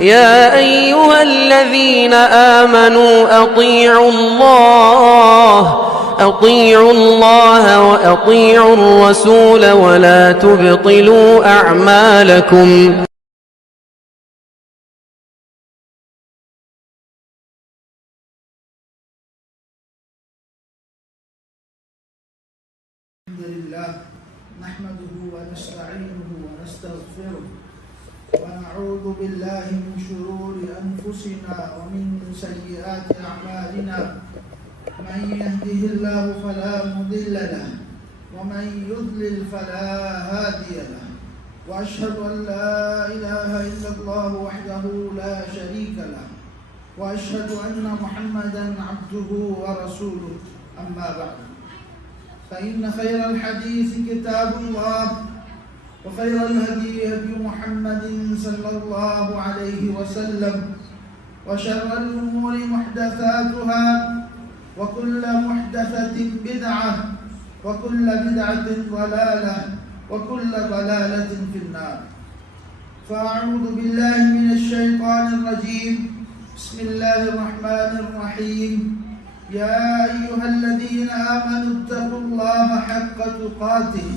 يا أيها الذين آمنوا أطيعوا الله وأطيعوا الرسول ولا تبطلوا أعمالكم. الحمد لله نحمده ونستعينه ونستغفره ونعوذ بالله من شرور أنفسنا ومن سيئات أعمالنا. من يهده الله فلا مضل له ومن يضلل فلا هادي له. وأشهد أن لا إله إلا الله وحده لا شريك له وأشهد أن محمدا عبده ورسوله. أما بعد فإن خير الحديث كتاب الله وخير الهدي هدي محمد صلى الله عليه وسلم وشر الأمور محدثاتها وكل محدثة بدعة وكل بدعة ضلالة وكل ضلالة في النار. فأعوذ بالله من الشيطان الرجيم. بسم الله الرحمن الرحيم. يا أيها الذين آمنوا اتقوا الله حق تقاته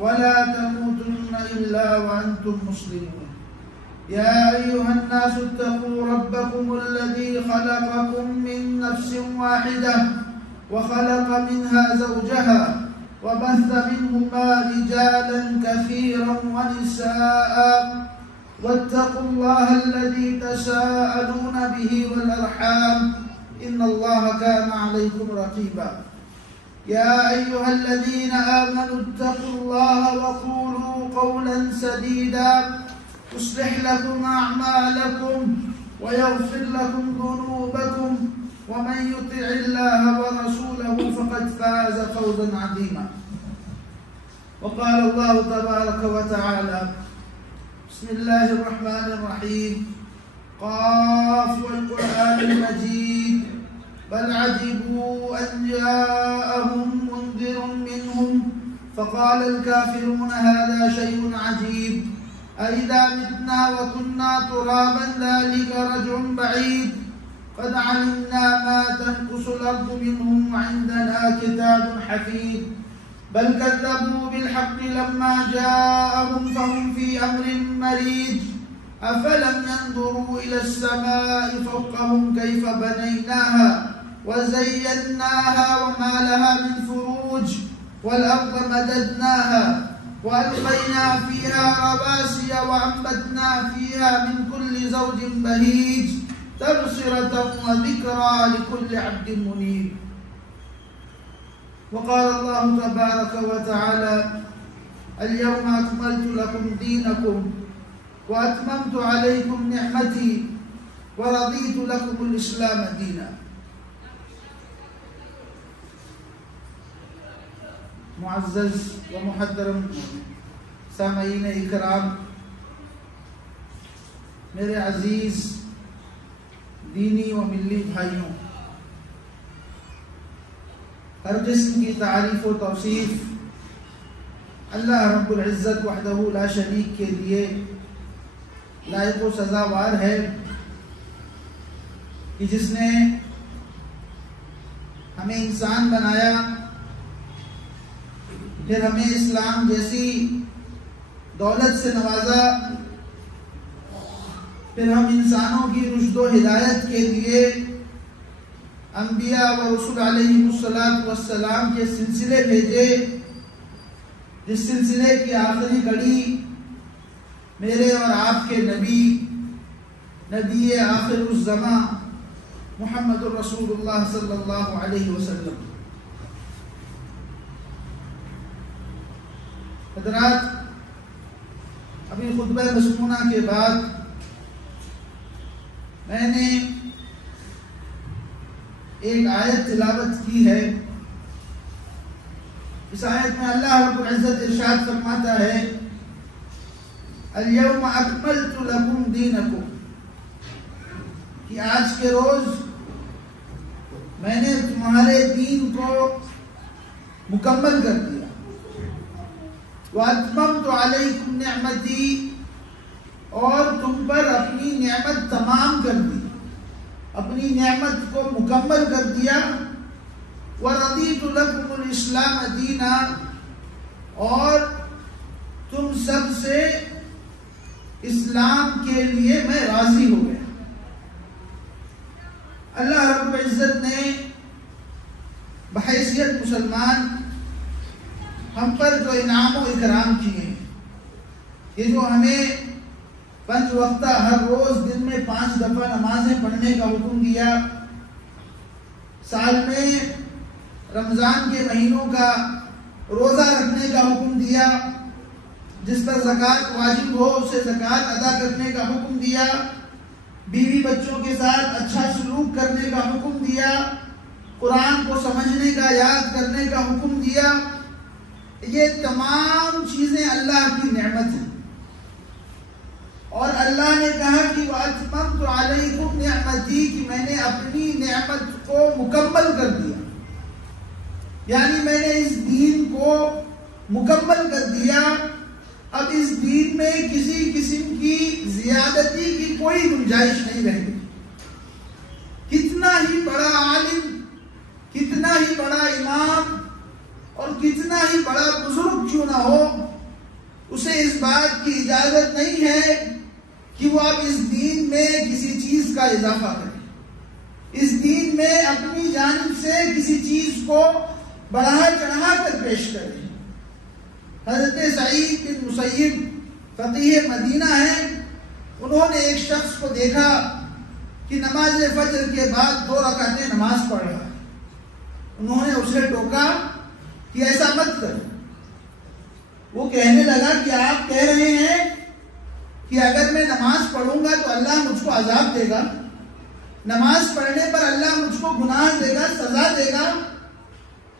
ولا تموتن إلا وأنتم مسلمون. يا أيها الناس اتقوا ربكم الذي خلقكم من نفس واحدة وخلق منها زوجها وبث منهما رجالا كثيرا ونساء واتقوا الله الذي تساءلون به والأرحام إن الله كان عليكم رقيبا. يا أيها الذين آمنوا اتقوا الله وقولوا قولا سديدا يصلح لكم أعمالكم ويغفر لكم ذنوبكم ومن يطع الله ورسوله فقد فاز فوزا عظيما. وقال الله تبارك وتعالى بسم الله الرحمن الرحيم. قاف والقرآن المجيد بل عجبوا أن جاءهم منذر منهم فقال الكافرون هذا شيء عجيب أئذا متنا وكنا ترابا ذلك رجع بعيد قد علمنا ما تنقص الأرض منهم وعندنا كتاب حفيظ بل كذبوا بالحق لما جاءهم فهم في أمر مريج أفلم ينظروا إلى السماء فوقهم كيف بنيناها وزيناها وما لها من فروج والأرض مددناها وألقينا فيها رواسي وأنبتنا فيها من كل زوج بهيج تبصرة وذكرى لكل عبد منيب. وقال الله تبارك وتعالى اليوم أكملت لكم دينكم وأتممت عليكم نعمتي ورضيت لكم الإسلام دينا. معزز و محترم سامعین اکرام، میرے عزیز دینی و ملی بھائیوں، ہر قسم کی تعریف و توصیف اللہ رب العزت وحدہ لا شریک کے لیے لائق و سزاوار ہے کہ جس نے ہمیں انسان بنایا، پھر ہمیں اسلام جیسی دولت سے نوازا، پھر ہم انسانوں کی رشد و ہدایت کے لیے انبیاء و رسول علیہ السلام کے سلسلے بھیجے، جس سلسلے کی آخری کڑی میرے اور آپ کے نبی آخر الزماں محمد الرسول اللہ صلی اللہ علیہ وسلم۔ حضرات، ابھی خطبہ مسمونہ کے بعد میں نے ایک آیت تلاوت کی ہے۔ اس آیت میں اللہ رب العزت ارشاد فرماتا ہے الیوم اکملت لکم دینکم، کہ آج کے روز میں نے تمہارے دین کو مکمل کر دیا۔ وَأَتْمَمْتُ عَلَيْكُمْ نِعْمَتِي، اور تم پر اپنی نعمت تمام کر دی، اپنی نعمت کو مکمل کر دیا۔ وَرَضِيتُ لَكُمُ الْإِسْلَامَ دِينًا، اور تم سب سے اسلام کے لیے میں راضی ہو گیا۔ اللہ رب العزت نے بحیثیت مسلمان ہم پر جو انعام و اکرام کیے ہیں، یہ جو ہمیں 5 وقتہ ہر روز دن میں 5 دفعہ نمازیں پڑھنے کا حکم دیا، سال میں رمضان کے مہینوں کا روزہ رکھنے کا حکم دیا، جس پر زکوٰۃ واجب ہو اسے زکوٰۃ ادا کرنے کا حکم دیا، بیوی بچوں کے ساتھ اچھا سلوک کرنے کا حکم دیا، قرآن کو سمجھنے کا، یاد کرنے کا حکم دیا، یہ تمام چیزیں اللہ کی نعمت ہیں۔ اور اللہ نے کہا کہ وَأَتْمَمْتُ عَلَيْكُمْ نِعْمَتِي، کہ میں نے اپنی نعمت کو مکمل کر دیا، یعنی میں نے اس دین کو مکمل کر دیا۔ اب اس دین میں کسی قسم کی زیادتی کی کوئی گنجائش نہیں رہے گی۔ کتنا ہی بڑا عالم، کتنا ہی بڑا امام اور کتنا ہی بڑا بزرگ کیوں نہ ہو، اسے اس بات کی اجازت نہیں ہے کہ وہ اب اس دین میں کسی چیز کا اضافہ کرے، اس دین میں اپنی جانب سے کسی چیز کو بڑھا چڑھا کر پیش کرے۔ حضرت سعید بن مسیب فقیہ مدینہ ہیں، انہوں نے ایک شخص کو دیکھا کہ نماز فجر کے بعد 2 رکعتیں نماز پڑھ رہا ہے۔ انہوں نے اسے ٹوکا کہ ایسا مت کر۔ وہ کہنے لگا کہ آپ کہہ رہے ہیں کہ اگر میں نماز پڑھوں گا تو اللہ مجھ کو عذاب دے گا، نماز پڑھنے پر اللہ مجھ کو گناہ دے گا، سزا دے گا۔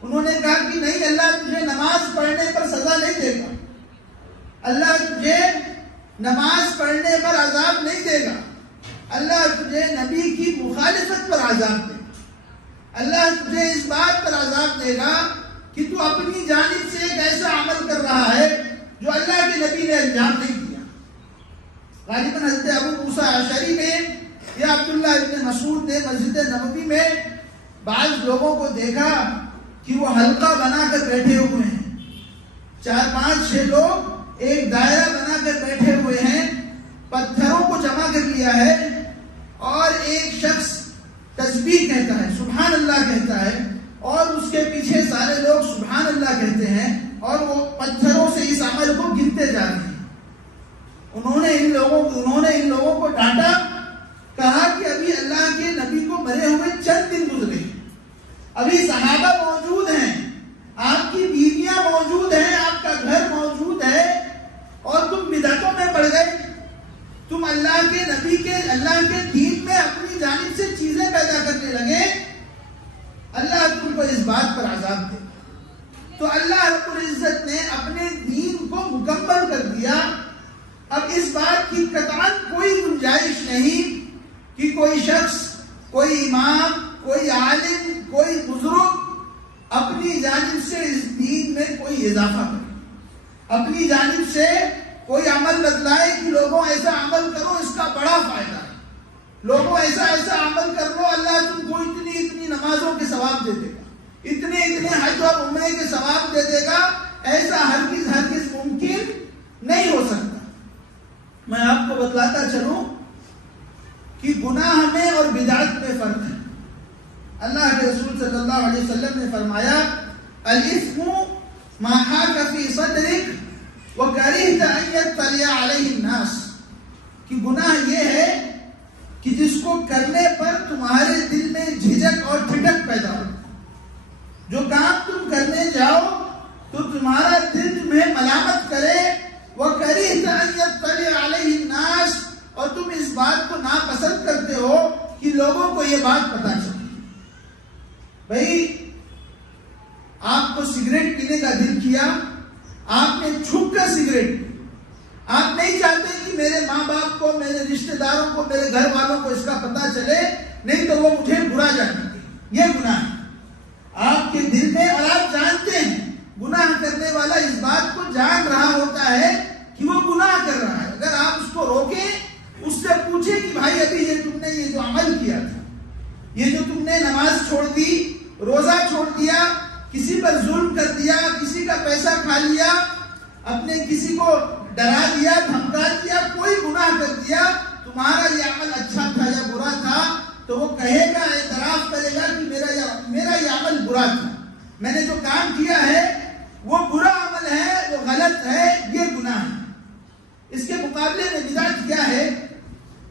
انہوں نے کہا کہ نہیں، اللہ تجھے نماز پڑھنے پر سزا نہیں دے گا، اللہ تجھے نماز پڑھنے پر عذاب نہیں دے گا، اللہ تجھے نبی کی مخالفت پر عذاب دے گا، اللہ تجھے اس بات پر عذاب دے گا کہ تو اپنی جانب سے ایک ایسا عمل کر رہا ہے جو اللہ کے نبی نے انجام نہیں دیا۔ غالباً حضرت ابو موسیٰ اشعری نے یا عبداللہ ابن مسعود نے مسجد نبوی میں بعض لوگوں کو دیکھا کہ وہ حلقہ بنا کر بیٹھے ہوئے ہیں، 4-5-6 لوگ ایک دائرہ بنا کر بیٹھے ہوئے ہیں، پتھروں کو جمع کر لیا ہے، اور ایک شخص تسبیح کہتا ہے، سبحان اللہ کہتا ہے، اور اس کے پیچھے سارے لوگ سبحان اللہ کہتے ہیں، اور وہ پتھروں سے اس عمل کو گنتے جا رہے ہیں۔ انہوں نے ان لوگوں کو ڈانٹا، کہا کہ ابھی اللہ کے نبی کو مرے ہوئے چند دن گزرے، ابھی صحابہ موجود ہیں، آپ کی بیویاں موجود ہیں، آپ کا گھر موجود ہے، اور تم بدعتوں میں پڑ گئے، تم اللہ کے نبی کے، اللہ کے دین میں اپنی جانب سے چیزیں پیدا کرنے لگے، اللہ تم کو اس بات پر عذاب دے۔ تو اللہ رب العزت نے اپنے دین کو مکمل کر دیا۔ اب اس بات کی قطعاً کوئی گنجائش نہیں کہ کوئی شخص، کوئی امام، کوئی عالم، کوئی بزرگ اپنی جانب سے اس دین میں کوئی اضافہ کرے، اپنی جانب سے کوئی عمل بتلائے کہ لوگوں ایسا عمل کرو، اس کا بڑا فائدہ ہے، لوگوں ایسا عمل کر لو، اللہ تم کو اتنی نمازوں کے ثواب دے دے گا، اتنے حج اور عمرے کے ثواب دے دے گا، ایسا ہرگز ممکن نہیں ہو سکتا۔ میں آپ کو بتلاتا چلوں کہ گناہ میں اور بدعت میں فرق ہے۔ اللہ کے رسول صلی اللہ علیہ وسلم نے فرمایا، الاسم ما حاک فی صدرک وکرہت ان یطلع علیہ الناس، کہ گناہ یہ ہے کہ جس کو کرنے پر تمہارے دل میں جھجک اور ٹھٹک پیدا ہو، جو کام تم کرنے جاؤ تو تمہارا دل تمہیں ملامت کرے، وکرہت ان یطلع علیہ الناس، اور تم اس بات کو ناپسند کرتے ہو کہ لوگوں کو یہ بات پتہ چلے۔ بھائی، آپ کو سگریٹ پینے کا دل کیا، آپ نے چھپ کر سگریٹ پی، آپ نہیں چاہتے کہ میرے ماں باپ کو، میرے رشتہ داروں کو، میرے گھر والوں کو اس کا پتہ چلے، نہیں تو وہ مجھے برا جانیں گے، یہ گناہ ہے آپ کے دل میں، اور آپ جانتے ہیں گناہ کرنے والا اس بات کو جان رہا ہوتا ہے کہ وہ گناہ کر رہا ہے، اگر آپ اس کو روکیں دیا، کسی پر ظلم کر دیا، کسی کا پیسہ کھا لیا، اپنے کسی کو ڈرا دیا، دھمکا دیا، کوئی گناہ کر دیا، تمہارا یہ عمل اچھا تھا یا برا تھا، تو وہ کہے گا، اعتراف کرے گا کہ میرا یہ عمل برا تھا، میں نے جو کام کیا ہے وہ برا عمل ہے، وہ غلط ہے، یہ گناہ ہے۔ اس کے مقابلے میں بدعت کیا ہے؟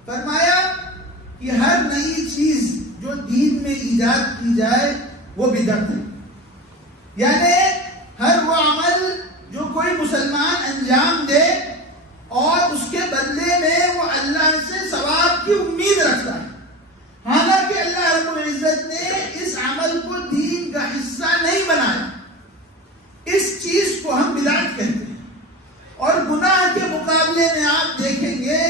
فرمایا کہ ہر نئی چیز جو دین میں ایجاد کی جائے وہ بدعت ہے، یعنی ہر وہ عمل جو کوئی مسلمان انجام دے اور اس کے بدلے میں وہ اللہ سے ثواب کی امید رکھتا ہے، حالانکہ اللہ رب العزت نے اس عمل کو دین کا حصہ نہیں بنایا، اس چیز کو ہم بدعت کہتے ہیں۔ اور گناہ کے مقابلے میں آپ دیکھیں گے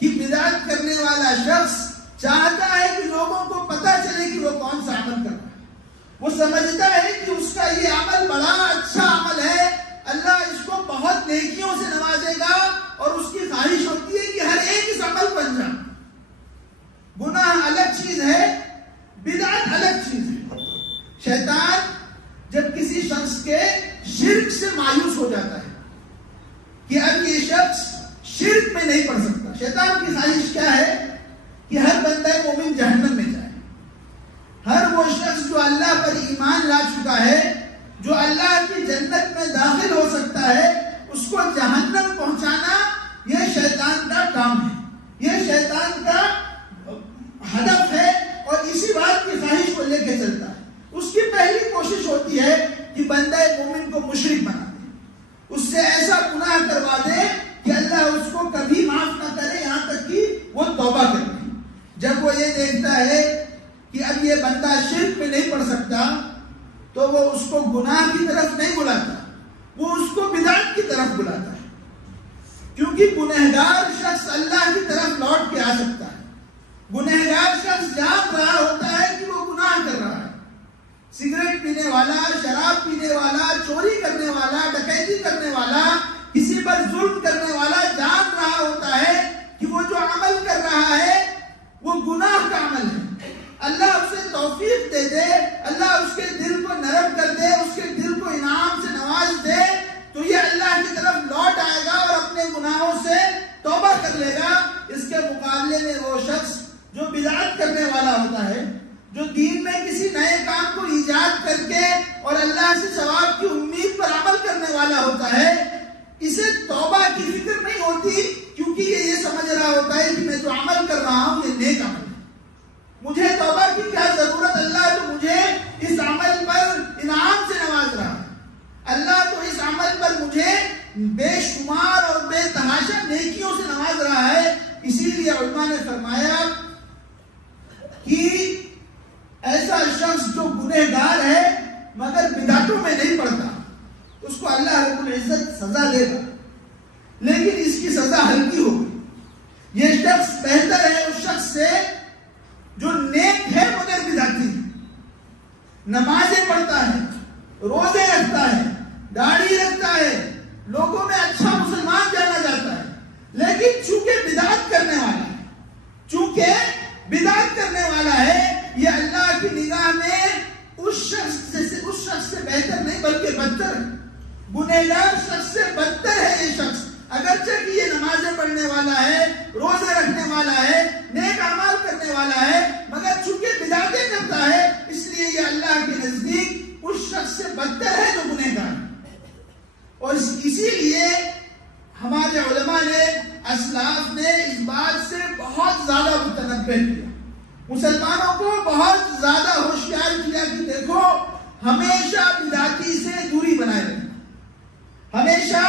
کہ بدعت کرنے والا شخص چاہتا ہے کہ لوگوں کو پتہ چلے کہ وہ کون سا عمل کر رہا ہے، وہ سمجھتا ہے کہ اس کا یہ عمل بڑا اچھا عمل ہے، اللہ اس کو بہت نیکیوں سے نوازے گا، اور اس کی خواہش ہوتی ہے کہ ہر ایک اس عمل پر جائے۔ گناہ الگ چیز ہے، بدعت الگ چیز ہے۔ شیطان جب کسی شخص کے شرک سے مایوس ہو جاتا ہے کہ اب یہ شخص شرک میں نہیں پڑ سکتا، شیطان کی خواہش کیا ہے کہ ہر بندہ مومن جہنم میں جائے، ہر وہ شخص جو اللہ پر ایمان لا چکا ہے، جو اللہ کی جنت میں داخل ہو سکتا ہے، اس کو جہنم پہنچانا یہ شیطان کا کام ہے، یہ شیطان کا ہدف ہے، اور اسی بات کی خواہش کو لے کے چلتا ہے۔ اس کی پہلی کوشش ہوتی ہے کہ بندہ مومن کو مشرک بنا دے، اس سے ایسا گناہ کروا دے کہ اللہ اس کو کبھی معاف نہ کرے، یہاں تک کہ وہ توبہ کرے۔ جب وہ یہ دیکھتا ہے کہ اب یہ بندہ شرک میں نہیں پڑ سکتا، تو وہ اس کو گناہ کی طرف نہیں بلاتا، وہ اس کو بدعت کی طرف بلاتا ہے، کیونکہ گنہگار شخص اللہ کی طرف لوٹ کے آ سکتا ہے۔ گنہگار شخص جان رہا ہوتا ہے کہ وہ گناہ کر رہا ہے، سگریٹ پینے والا، شراب پینے والا، چوری کرنے والا، ڈکیتی کرنے والا، کسی پر ظلم کرنے والا جان رہا ہوتا ہے کہ وہ جو عمل کر رہا ہے وہ گناہ کا عمل ہے۔ اللہ اسے توفیق دے دے، اللہ اس کے دل کو نرم کر دے، اس کے دل کو انعام سے نواز دے، تو یہ اللہ کی طرف لوٹ آئے گا اور اپنے گناہوں سے توبہ کر لے گا۔ اس کے مقابلے میں وہ شخص جو بدعت کرنے والا ہوتا ہے، جو دین میں کسی نئے کام کو ایجاد کر کے اور اللہ سے ثواب کی امید پر عمل کرنے والا ہوتا ہے، اسے توبہ کی فکر نہیں ہوتی، کیونکہ یہ سمجھ رہا ہوتا ہے کہ میں جو عمل کر رہا ہوں یہ نیک عمل ہے، مجھے توبہ کی کیا ضرورت، اللہ تو مجھے اس عمل پر انعام سے نواز رہا ہے، اللہ تو اس عمل پر مجھے بے شمار اور بے تحاشا نیکیوں سے نواز رہا ہے۔ اسی لیے علماء نے فرمایا کہ ایسا شخص جو گنہگار ہے مگر بدعتوں میں نہیں پڑتا، اس کو اللہ رب العزت سزا دے گا، لیکن اس کی سزا ہلکی ہوگی۔ یہ شخص بہتر ہے اس شخص سے جو نیک ہے مگر بدعتی ہے، نمازیں پڑھتا ہے، روزے رکھتا ہے، داڑھی رکھتا ہے، لوگوں میں اچھا مسلمان جانا جاتا ہے، لیکن چونکہ بدعت کرنے والا ہے، یہ اللہ کی نگاہ میں اس شخص سے بہتر نہیں بلکہ بدتر ہے، گنہگار شخص سے بدتر ہے یہ شخص، اگرچہ کہ یہ نمازیں پڑھنے والا ہے، روزے رکھنے والا ہے، نیک اعمال کرنے والا ہے، مگر چونکہ بدعتیں کرتا ہے، اس لیے یہ اللہ کے نزدیک اس شخص سے بدتر ہے جو گنہگار ہے۔ اور اسی لیے ہمارے علماء نے، اسلاف نے اس بات سے بہت زیادہ متنبہ کیا، مسلمانوں کو بہت زیادہ ہوشیار کیا کہ دیکھو ہمیشہ بدعتی سے دوری بنائے رکھنا، ہمیشہ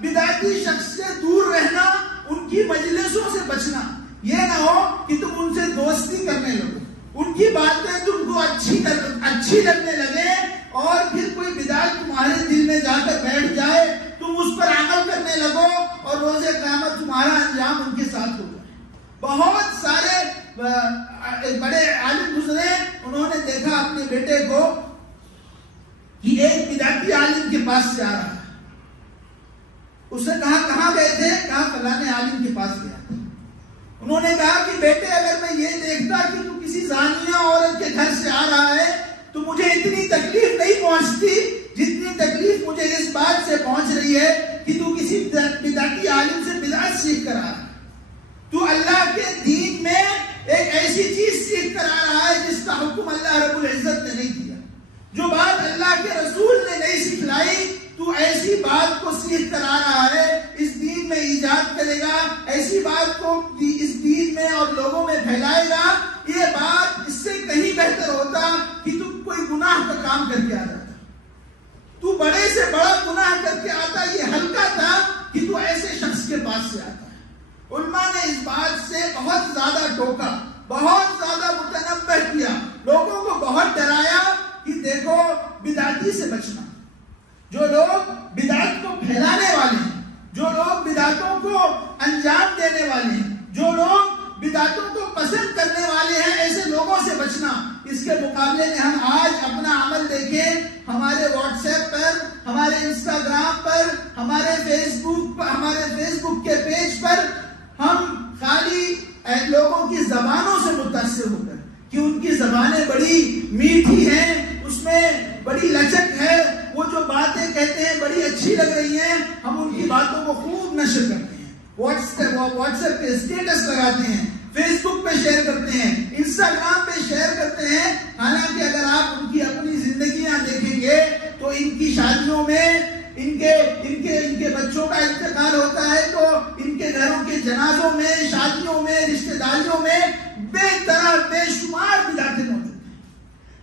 بدعتی شخص سے دور رہنا، ان کی مجلسوں سے بچنا، یہ نہ ہو کہ تم ان سے دوستی کرنے لگو، ان کی باتیں تم کو اچھی لگنے لگے، اور پھر کوئی بدعت تمہارے دل میں جا کر بیٹھ جائے، تم اس پر عمل کرنے لگو، اور روز قیامت تمہارا انجام ان کے ساتھ ہو جائے۔ بہت سارے بڑے عالم گزرے، انہوں نے دیکھا اپنے بیٹے کو کہ ایک بدعتی عالم کے پاس سے آ رہا ہے، اس نے کہا کہاں گئے تھے؟ کہا فلانے عالم کے پاس گیا تھا۔ انہوں نے کہا کہ بیٹے اگر میں یہ دیکھتا کہ تو کسی زانیہ عورت کے گھر سے آ رہا ہے تو مجھے اتنی تکلیف نہیں پہنچتی جتنی تکلیف مجھے اس بات سے پہنچ رہی ہے کہ تو کسی بدعتی عالم سے بدعت سیکھ کر آ رہا ہے، تو اللہ کے دین میں ایک ایسی چیز سیکھ کر آ رہا ہے جس کا حکم اللہ رب العزت نے نہیں دیا، جو بات اللہ کے رسول نے نہیں سکھلائی تو ایسی بات کو سیکھ کر آ رہا ہے، اس دین میں ایجاد کرے گا، ایسی بات کو اس دین میں اور لوگوں میں پھیلائے گا۔ یہ بات اس سے کہیں بہتر ہوتا کہ تو کوئی گناہ کا کام کر کے آ جاتا، تو بڑے سے بڑا گناہ کر کے آتا، یہ ہلکا تھا کہ تو ایسے شخص کے پاس سے آتا ہے۔ علماء نے اس بات سے بہت زیادہ ٹوکا، بہت زیادہ متنبہ کیا، لوگوں کو بہت ڈرایا کہ دیکھو بدعتی سے بچنا، جو لوگ بدعت کو پھیلانے والے ہیں، جو لوگ بدعتوں کو انجام دینے والے ہیں، جو لوگ بدعتوں کو پسند کرنے والے ہیں، ایسے لوگوں سے بچنا۔ اس کے مقابلے میں ہم آج اپنا عمل دیکھیں، ہمارے واٹس ایپ پر، ہمارے انسٹاگرام پر، ہمارے فیس بک کے پیج پر ہم خالی لوگوں کی زبانوں سے متاثر ہو کر کہ ان کی زبانیں بڑی میٹھی ہیں، اس میں بڑی لچک ہے، وہ جو باتیں کہتے ہیں بڑی اچھی لگ رہی ہیں، ہم ان کی باتوں کو خوب نشر کرتے ہیں، واٹس ایپ پہ اسٹیٹس لگاتے ہیں، فیس بک پہ شیئر کرتے ہیں، انسٹاگرام پہ شیئر کرتے ہیں۔ حالانکہ اگر آپ ان کی اپنی زندگیاں دیکھیں گے تو ان کی شادیوں میں ان کے بچوں کا انتقال ہوتا ہے تو ان کے گھروں کے جنازوں میں، شادیوں میں، رشتہ داریوں میں بے طرح بے شمار بدعتیں موجود ہیں۔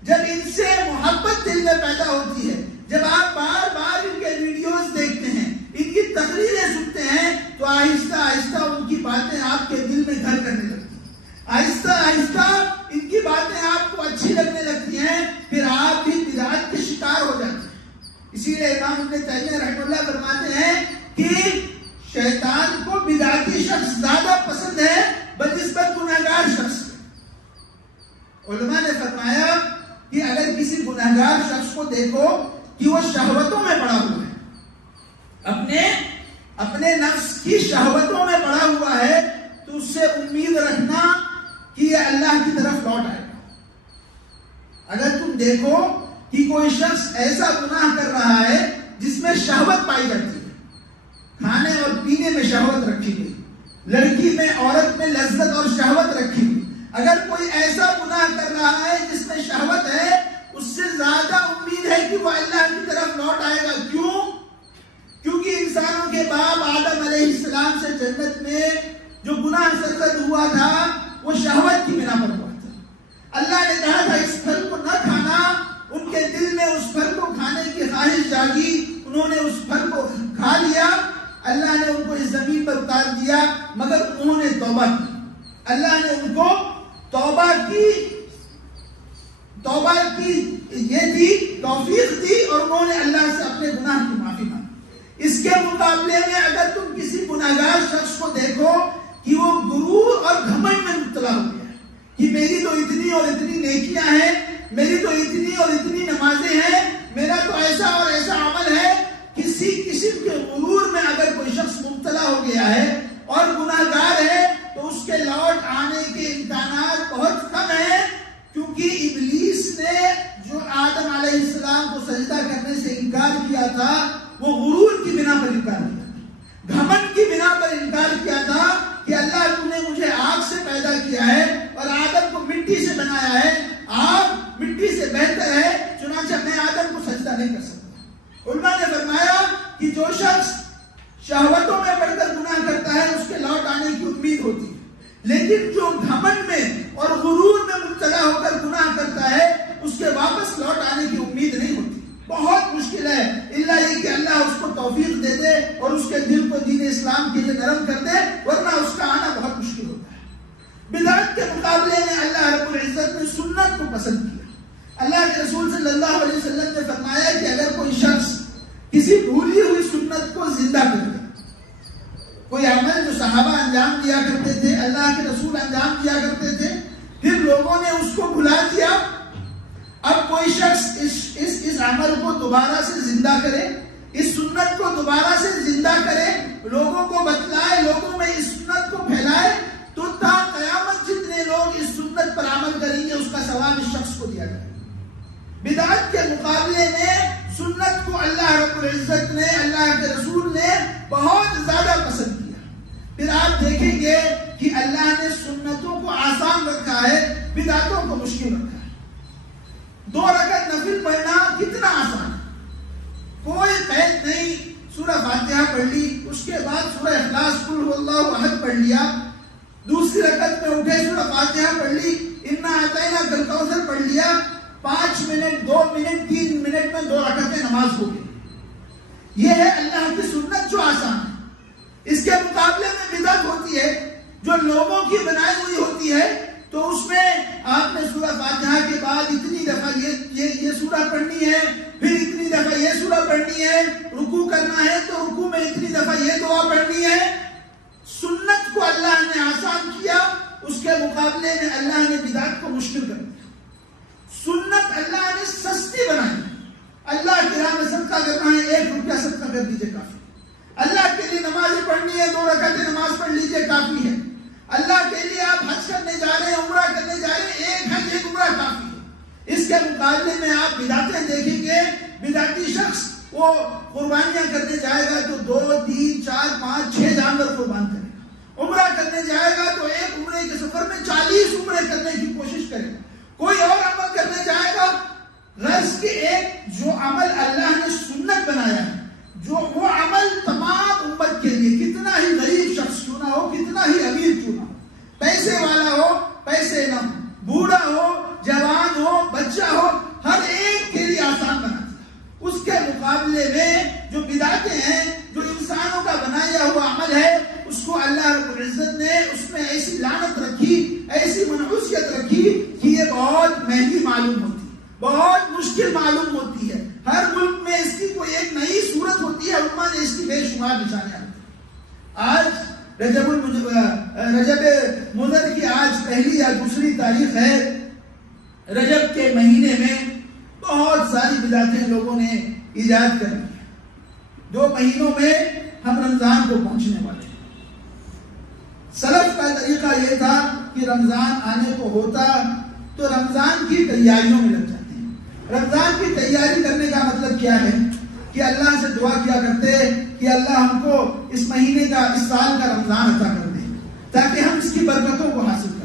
جب ان سے محبت دل میں پیدا ہوتی ہے، جب آپ بار بار ان کے ویڈیوز دیکھتے ہیں، ان کی تقریریں سنتے ہیں، تو آہستہ آہستہ ان کی باتیں آپ کے دل میں گھر کرنے لگتی ہیں، آہستہ آہستہ ان کی باتیں آپ کو اچھی لگنے لگتی ہیں، پھر آپ بھی بدعت کے شکار ہو جاتے ہیں۔ اسی لیے امام ابن تیمیہ رحمہ اللہ فرماتے ہیں کہ شیطان کو بدعتی شخص زیادہ پسند ہے بنسبت گنہگار شخص کے۔ علماء نے فرمایا کہ اگر کسی گنہگار شخص کو دیکھو کہ وہ شہوتوں میں پڑا ہوا ہے، اپنے نفس کی شہوتوں میں پڑا ہوا ہے، تو اس سے امید رکھنا کہ یہ اللہ کی طرف لوٹ آئے گا۔ اگر تم دیکھو کہ کوئی شخص ایسا گناہ کر رہا ہے جس میں شہوت پائی جاتی ہے، کھانے اور پینے میں شہوت رکھی گئی، لڑکی میں، عورت میں لذت اور شہوت رکھی گئی، اگر کوئی ایسا گناہ کر رہا ہے جس میں شہوت ہے، اس سے زیادہ امید ہے کہ وہ اللہ کی طرف لوٹ آئے گا۔ کیوں؟ کیونکہ انسانوں کے باپ آدم علیہ السلام سے جنت میں جو گناہ سرزد ہوا تھا وہ شہوت کی بنا پر ہوا تھا۔ اللہ نے کہا تھا اس پھل کو نہ کھانا، ان کے دل میں اس پھل کو کھانے کی خواہش جاگی، انہوں نے اس پھل کو کھا لیا، اللہ نے ان کو اس زمین پر اتار دیا، مگر انہوں نے توبہ کی، اللہ نے ان کو توبہ کی یہ دی، توفیق دی، اور انہوں نے اللہ سے اپنے گناہ کی معافی مانگی۔ اس کے مقابلے میں اگر تم کسی گناہگار شخص کو دیکھو کہ وہ غرور اور گھمنڈ میں مبتلا ہو گیا ہے کہ میری تو اتنی اور اتنی نیکیاں ہیں، میری تو اتنی اور اتنی نمازیں ہیں، میرا تو ایسا اور ایسا عمل ہے، کسی قسم کے غرور میں اگر کوئی شخص مبتلا ہو گیا ہے اور گناہگار ہے تو اس کے لوٹ آنے کے امکانات بہت کم ہیں، کیونکہ ابلیس نے جو آدم علیہ السلام کو سجدہ کرنے سے انکار کیا تھا وہ غرور کی بنا پر انکار کیا تھا، گھمنڈ کی بنا پر انکار کیا تھا کہ اللہ تم نے مجھے آگ سے پیدا کیا ہے اور آدم کو مٹی سے بنایا ہے، آگ مٹی سے بہتر ہے، چنانچہ میں آدم کو سجدہ نہیں کر سکتا۔ علماء نے فرمایا کہ جو شخص شہوتوں میں پڑھ کر گناہ کرتا ہے اس کے لوٹ آنے کی امید ہوتی ہے، لیکن جو گھمنڈ میں اور غرور میں مبتلا ہو کر گناہ کرتا ہے اس کے واپس لوٹ آنے کی امید نہیں ہوتی۔ بہت مشکل ہے، الا یہ کہ اللہ اس کو توفیق دے دے اور اس کے دل کو دین اسلام کے لیے نرم کر دے، ورنہ اس کا آنا بہت مشکل ہوتا ہے۔ بدعت کے مقابلے میں اللہ رب العزت نے سنت کو پسند کیا۔ اللہ کے رسول صلی اللہ علیہ وسلم نے فرمایا کہ اگر کوئی شخص کسی بھولی ہوئی سنت کو زندہ کر دے، کوئی عمل جو صحابہ انجام دیا کرتے تھے، اللہ کے رسول انجام دیا کرتے تھے، پھر لوگوں نے اس کو بھلا دیا، اب کوئی شخص اس عمل کو دوبارہ سے زندہ کرے، اس سنت کو دوبارہ سے زندہ کرے، لوگوں کو بتلائے، لوگوں میں اس سنت کو پھیلائے، تو تا قیامت جتنے لوگ اس سنت پر عمل کریں گے اس کا ثواب اس شخص کو دیا جائے گا۔ بدعت کے مقابلے میں سنت کو اللہ رب العزت نے، اللہ کے رسول نے بہت زیادہ پسند کیا۔ پھر آپ دیکھیں گے کہ اللہ نے سنتوں کو آسان رکھا ہے، بدعتوں کو مشکل رکھا ہے۔ 2 رکعت نفل پڑھنا کتنا آسان ہے، کوئی قید نہیں۔ سورہ فاتحہ پڑھ لی، اس کے بعد سورہ اخلاص قل هو اللہ احد پڑھ لیا، دوسری رکعت میں اٹھے سورہ فاتحہ پڑھ لی، انا اعطیناک الکوثر پڑھ لیا، 5 منٹ 2 منٹ 3 منٹ میں 2 رکعتیں نماز ہو گئی۔ یہ ہے اللہ کی سنت جو آسان ہے۔ اس کے مقابلے میں بدعت ہوتی ہے جو لوگوں کی بنائی ہوئی ہوتی ہے، تو اس میں آپ نے سورہ فاتحہ کے بعد اتنی دفعہ یہ سورہ پڑھنی ہے، پھر اتنی دفعہ یہ سورہ پڑھنی ہے، رکوع کرنا ہے تو رکوع میں اتنی دفعہ یہ دعا پڑھنی ہے۔ سنت کو اللہ نے آسان کیا، اس کے مقابلے میں اللہ نے بدعت کو مشکل کر دیا۔ سنت اللہ نے سستی بنائی، اللہ کی راہ میں صدقہ کرنا ہے 1 روپیہ صدقہ کر دیجئے کافی، اللہ کے لیے نمازیں پڑھنی ہے 2 رکعتیں نماز پڑھ لیجئے کافی ہے، اللہ کے لیے آپ حج کرنے جا رہے ہیں، عمرہ کرنے جا رہے ہیں، 1 حج 1 عمرہ کافی ہے۔ اس کے مقابلے میں آپ بدعتیں دیکھیں گے، بدعتی شخص وہ قربانیاں کرنے جائے گا تو 2 3 4 5 6 جانور قربان کرے گا، عمرہ کرنے جائے گا تو 1 عمرے کے سفر میں 40 عمرے کرنے کی کوشش کرے گا، کوئی اور عمل کرنے جائے گا۔ غرض کہ ایک جو عمل اللہ نے سنت بنایا ہے، جو وہ عمل تمام امت کے لیے، کتنا ہی غریب شخص کیوں نہ ہو، کتنا ہی امیر کیوں نہ ہو، پیسے والا ہو پیسے نہ ہو، بوڑھا ہو جوان ہو بچہ ہو، ہر ایک کے لیے آسان بنا دیا۔ اس کے مقابلے میں جو بدعتیں ہیں، جو انسانوں کا بنایا ہوا عمل ہے، اس کو اللہ رب العزت نے اس میں ایسی لعنت رکھی، ایسی منحوسیت رکھی کہ یہ بہت مہنگی معلوم ہوتی ہے، بہت مشکل معلوم ہوتی ہے۔ ہر ملک میں اس کی کوئی ایک نئی صورت ہوتی ہے، علماء نے اس کی بے شمار نشانیاں ہوتی ہیں۔ آج رجب مضر کی آج پہلی یا دوسری تاریخ ہے۔ رجب کے مہینے میں بہت ساری بدعتیں لوگوں نے ایجاد کر دی ہیں۔ 2 مہینوں میں ہم رمضان کو پہنچنے والے ہیں۔ سلف کا طریقہ یہ تھا کہ رمضان آنے کو ہوتا تو رمضان کی تیاریوں میں لگ جاتے ہیں۔ رمضان کی تیاری کرنے کا مطلب کیا ہے کہ اللہ سے دعا کیا کرتے کہ اللہ ہم کو اس مہینے کا، اس سال کا رمضان عطا کر دے تاکہ ہم اس کی برکتوں کو حاصل کریں۔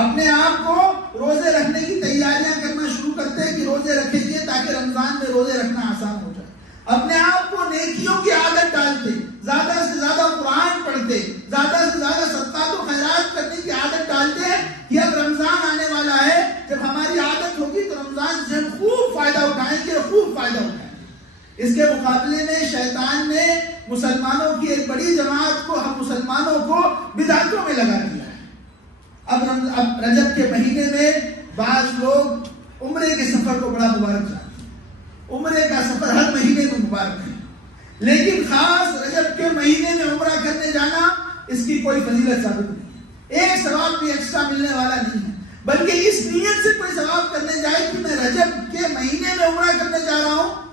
اپنے آپ کو روزے رکھنے کی تیاریاں کرنا شروع کرتے کہ روزے رکھیں گے تاکہ رمضان میں روزے رکھنا آسان ہو جائے۔ اپنے آپ کو نیکیوں کی عادت ڈالتے، زیادہ سے زیادہ قرآن پڑھتے، زیادہ سے زیادہ صدقات و خیرات کرنے کی عادت ڈالتے کہ اب رمضان آنے والا ہے، جب ہماری عادت ہوگی تو رمضان سے ہم خوب فائدہ اٹھائیں گے، خوب فائدہ اٹھائیں گے۔ اس کے مقابلے میں شیطان نے مسلمانوں کی ایک بڑی جماعت کو، ہم مسلمانوں کو بدعتوں میں لگا دیا ہے۔ اب رجب کے مہینے میں بعض لوگ عمرے کے سفر کو بڑا مبارک جانتے ہیں۔ عمرے کا سفر ہر مہینے میں مبارک ہے، لیکن خاص رجب کے مہینے میں عمرہ کرنے جانا اس کی کوئی فضیلت ثابت نہیں ہے، ایک ثواب بھی ایکسٹرا ملنے والا نہیں ہے، بلکہ اس نیت سے کوئی ثواب کرنے جائے کہ میں رجب کے مہینے میں عمرہ کرنے جا رہا ہوں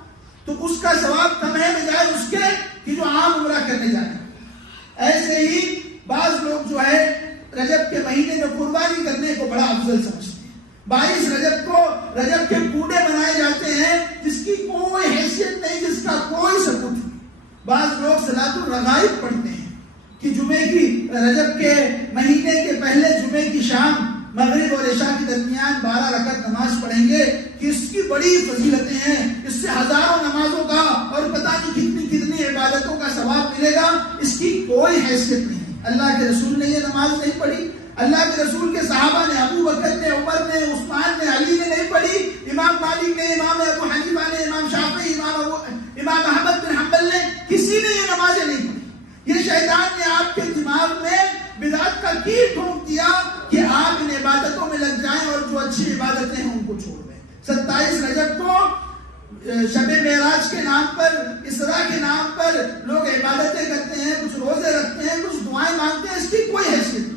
تو اس کا ثواب کم ہے بجائے اس کے کہ جو عام عمرہ کرنے جا رہا ہے۔ ایسے ہی بعض لوگ جو ہے رجب کے مہینے میں قربانی کرنے کو بڑا افضل سمجھتے ہیں۔ 22 رجب کو رجب کے کوڑے بنائے جاتے ہیں جس کی کوئی حیثیت نہیں، جس کا کوئی ثبوت نہیں۔ بعض لوگ صلاۃ الرغائب پڑھتے ہیں کہ جمعے کی، رجب کے مہینے کے پہلے جمعے کی شام مغرب اور عشاء کے درمیان 12 رکعت نماز پڑھیں گے کہ اس کی بڑی فضیلتیں ہیں، اس سے ہزاروں نمازوں کا اور پتہ نہیں کتنی عبادتوں کا ثواب ملے گا۔ اس کی کوئی حیثیت نہیں۔ اللہ کے رسول نے یہ نماز نہیں پڑھی، اللہ کے رسول کے صحابہ نے، ابو بکر نے، عمر نے، عثمان نے، علی نے نہیں پڑھی، امام مالک نے، امام ابو حنیفہ نے، امام شافعی، امام احمد بن حنبل نے، کسی نے یہ نمازیں نہیں پڑھی۔ یہ شیطان نے آپ کے دماغ میں بدعت کا کیل ٹھونک دیا کہ آپ ان عبادتوں میں لگ جائیں اور جو اچھی عبادتیں ہیں ان کو چھوڑ دیں۔ 27 رجب کو شب معراج کے نام پر، اسراء کے نام پر لوگ عبادتیں کرتے ہیں، کچھ روزے رکھتے ہیں، کچھ دعائیں مانگتے ہیں، اس کی کوئی حیثیت نہیں۔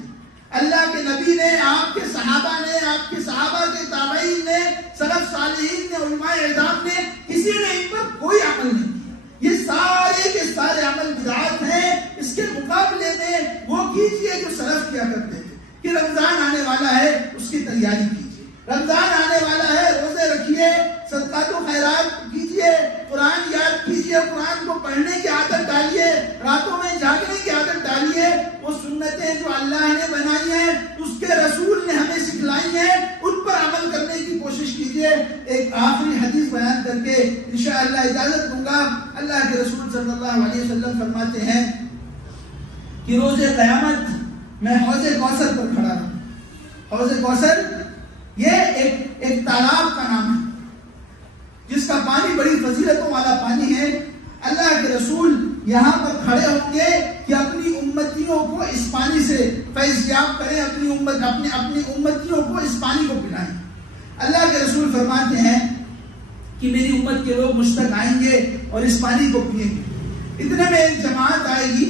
اللہ کے نبی نے، آپ کے صحابہ نے، آپ کے صحابہ کے تابعین نے، سلف صالحین نے، علماء اعظام نے، کسی نے ان پر کوئی عمل نہیں کیا۔ یہ سارے کے سارے عمل بدعات ہیں۔ اس کے مقابلے میں وہ کیجئے جو سلف کیا کرتے تھے کہ رمضان آنے والا ہے، اس کی تیاری کیجئے، رمضان آنے والا ہے، روزے رکھیے، صدقات و خیرات کیجئے، قرآن یاد کیجئے، قرآن کو پڑھنے کی عادت ڈالیے، راتوں میں جاگنے کی عادت ڈالیے۔ وہ سنتیں جو اللہ نے بنائی ہیں، اس کے رسول نے ہمیں سکھلائی ہیں، ان پر عمل کرنے کی کوشش کیجئے۔ ایک آخری حدیث بیان کر کے انشاءاللہ اجازت دوں گا۔ اللہ کے رسول صلی اللہ علیہ وسلم فرماتے ہیں کہ روز قیامت میں حوض کوثر پر کھڑا ہوں۔ حوض کوثر یہ ایک تالاب کا نام ہے جس کا پانی بڑی فضیلتوں والا پانی ہے۔ اللہ کے رسول یہاں پر کھڑے ہوں گے کہ اپنی امتیوں کو اس پانی سے فیض یاب کریں، اپنی امتیوں کو اس پانی کو پلائیں۔ اللہ کے رسول فرماتے ہیں کہ میری امت کے لوگ مجھ تک آئیں گے اور اس پانی کو پئیں گے۔ اتنے میں ایک جماعت آئے گی،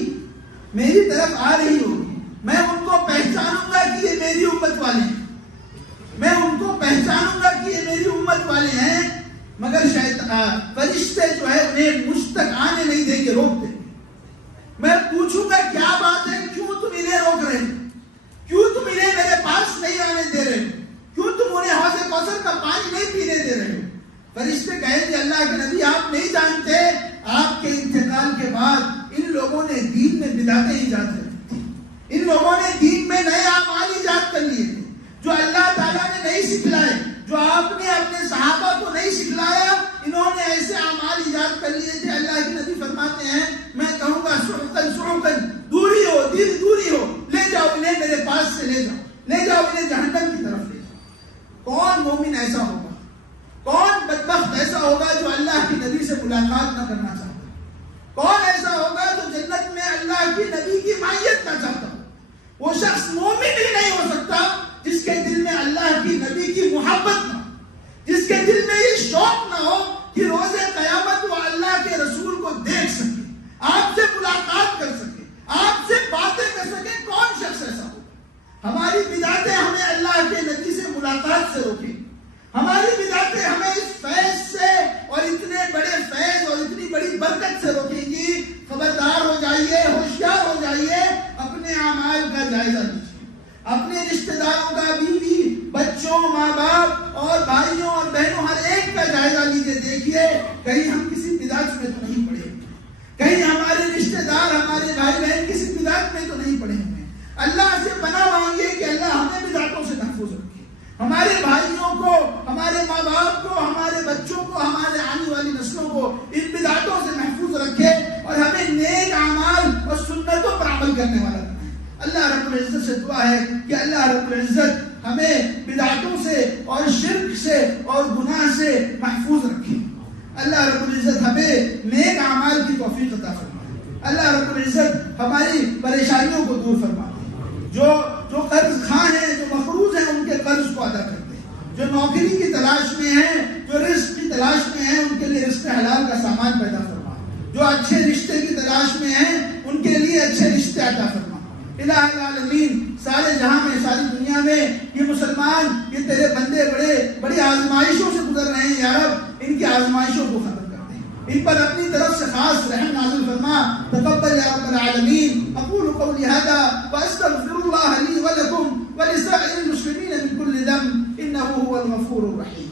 میری طرف آ رہی ہوگی، میں ان کو پہچانوں گا کہ یہ میری امت والے ہیں، میں ان کو پہچانوں گا کہ یہ میری امت والے ہیں، مگر فرشتے جو ہے انہیں مجھ تک آنے نہیں دیں گے، روک دیں گے۔ میں پوچھوں گا کیا بات ہے، کیوں تم انہیں روک رہے ہیں، کیوں تم انہیں میرے پاس نہیں آنے دے رہے ہو، کیوں تم انہیں حوض کوثر کا پانی نہیں پینے دے رہے ہو؟ فرشتے کہیں گے اللہ کے نبی آپ نہیں جانتے، آپ کے انتقال کے بعد ان لوگوں نے دین میں بدعتیں ایجاد کر دی تھی، ان لوگوں نے دین میں نئے اعمال ایجاد کر لیے تھے جو اللہ تعالیٰ نے نہیں سکھلائے، جو آپ نے اپنے صحابہ کو نہیں سکھلایا، انہوں نے ایسے اعمال ایجاد کر لیے تھے۔ اللہ کے نبی فرماتے ہیں میں کہوں گا سحقن سحقن، دوری ہو، دل دوری ہو، لے جاؤ انہیں میرے پاس سے، لے جاؤ انہیں جہنم کی طرف لے جاؤ۔ کون مومن ایسا ہوگا، کون بدبخت ایسا ہوگا جو اللہ کی نبی سے ملاقات نہ کرنا چاہتا؟ کون ایسا ہوگا جو جنت میں اللہ کی نبی کی معیت نہ چاہتا؟ وہ شخص مومن ہی نہیں ہو سکتا جس کے دل میں اللہ کی نبی کی محبت نہ ہو، جس کے دل میں یہ شوق نہ ہو کہ روز قیامت وہ اللہ کے رسول کو دیکھ سکے، آپ سے ملاقات کر سکے، آپ سے باتیں کر سکے۔ کون شخص ایسا ہوگا؟ ہماری بدعتیں ہمیں اللہ کے نبی سے ملاقات سے روکیں، ہماری بدعتیں ہمیں اس فیض سے اور اتنے بڑے فیض اور اتنی بڑی برکت سے روکیں گی۔ خبردار ہو جائیے، ہوشیار ہو جائیے، اپنے اعمال کا جائزہ لیجیے، اپنے رشتہ داروں کا، بیوی بچوں، ماں باپ اور بھائیوں اور بہنوں، ہر ایک کا جائزہ لیجیے۔ دیکھیے کہیں ہم کسی بدعت میں تو نہیں پڑے، کہیں ہمارے رشتہ دار، ہمارے بھائی بہن کسی بدعت میں تو نہیں پڑے ہوئے۔ اللہ سے پناہ مانگیے کہ اللہ ہمیں بدعتوں سے محفوظ رکھے، ہمارے بھائیوں کو، ہمارے ماں باپ کو، ہمارے بچوں کو، ہمارے آنے والی نسلوں کو ان بدعتوں سے محفوظ رکھے اور ہمیں نیک اعمال اور سنتوں پر عمل کرنے والا بنائے۔ اللہ رب العزت سے دعا ہے کہ اللہ رب العزت ہمیں بدعتوں سے اور شرک سے اور گناہ سے محفوظ رکھے۔ اللہ رب العزت ہمیں نیک اعمال کی توفیق عطا فرمائے۔ اللہ رب العزت ہماری پریشانیوں کو دور فرمائے۔ جو قرض خواہ ہیں، جو مقروض ہیں، ان کے قرض کو ادا کرتے ہیں، جو نوکری کی تلاش میں ہیں، جو رزق کی تلاش میں ہیں، ان کے لیے رزق حلال کا سامان پیدا فرما، جو اچھے رشتے کی تلاش میں ہیں ان کے لیے اچھے رشتے عطا فرما۔ الہ العالمین، سارے جہاں میں، ساری دنیا میں یہ مسلمان، یہ تیرے بندے بڑی آزمائشوں سے گزر رہے ہیں، یا رب ان کی آزمائشوں کو ختم کر دیں، ان پر اپنی طرف سے خاص رحم نازل فرما۔ تقبل یا رب العالمین۔ اقول قولی ھذا واستغفر اللہ لی ولکم ولسائر المسلمین من کل ذنب انہ هو الغفور الرحیم۔